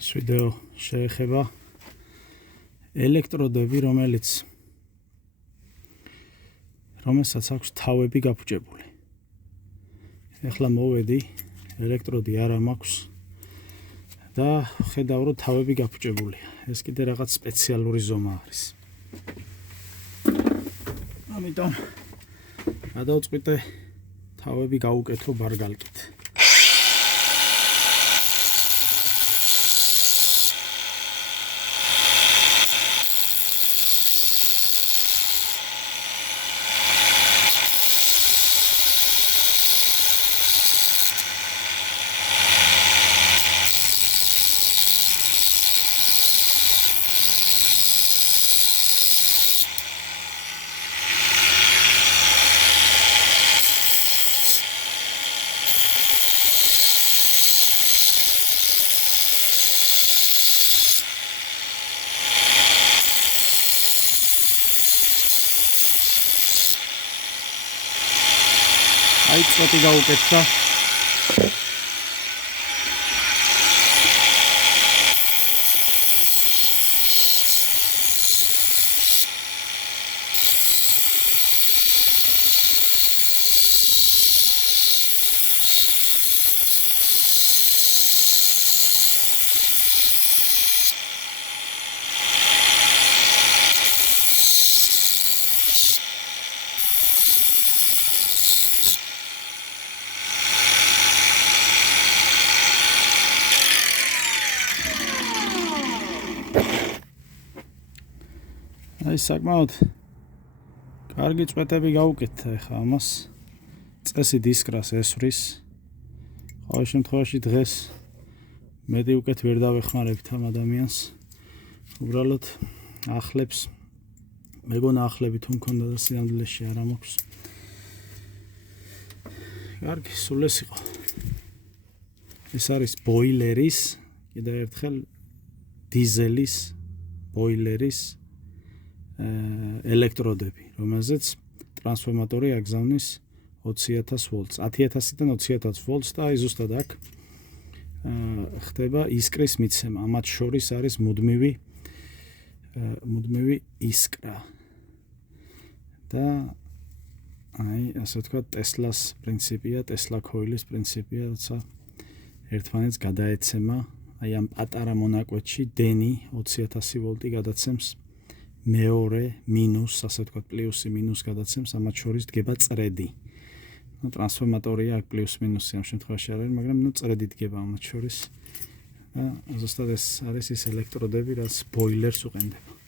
ეს ვიდეო შეეხება ელექტროდები, რომელსაც აქვს თავები გაფუჭებული. ეხლა მოვედი, ელექტროდი არ მაქვს და ხედავ, რომ თავები გაფუჭებულია. ეს კიდე რაღაც სპეციალური ზომა არის. ამიტომ გადავწყვიტე თავები გავუკეთო ბარგალკით. აი წვეტი გაუკეთდა. აი საკმაოდ კარგი წვეტები გაუკეთდა. ეხლა ამას წესი დისკრას ესვრის. ყოველ შემთხვევაში დღეს მეტი უკეთ ვერ დავეხმარებთ ამ ადამიანს. უბრალოდ ახლებს მეგონა ახლები თუ მქონდა და სიამოვნებაში არ მაქვს. კარგი, სულ ეს იყო. ეს არის ბოილერის, კიდევ ერთხელ დიზელის ბოილერის ელექტროდები, რომელზეც ტრანსფორმატორი აგზავნის 20,000 ვოლტს, 10,000-დან 20,000 ვოლტს და აი ზუსტად აქ ხდება ისკრის მიცემა. ამათ შორის არის მუდმივი ისკრა. და აი ასე ვთქვათ, ტესლას პრინციპია, ტესლა ქოილის პრინციპია, როცა ერთმანეთს გადაეცემა, აი ამ პატარა მონაკვეთში დენი 20,000 ვოლტი გადაცემს. მეორე მინუს, ასე ვთქვათ, პლუსი მინუს გადაცემს, ამათ შორის დგება წრედი. ტრანსფორმატორია აქ პლუს მინუსი ამ შემთხვევაში არ არის, მაგრამ წრედი დგება ამათ შორის. და ზუსტად ეს არის ის ელექტროდები, რაც ბოილერს უყენდება.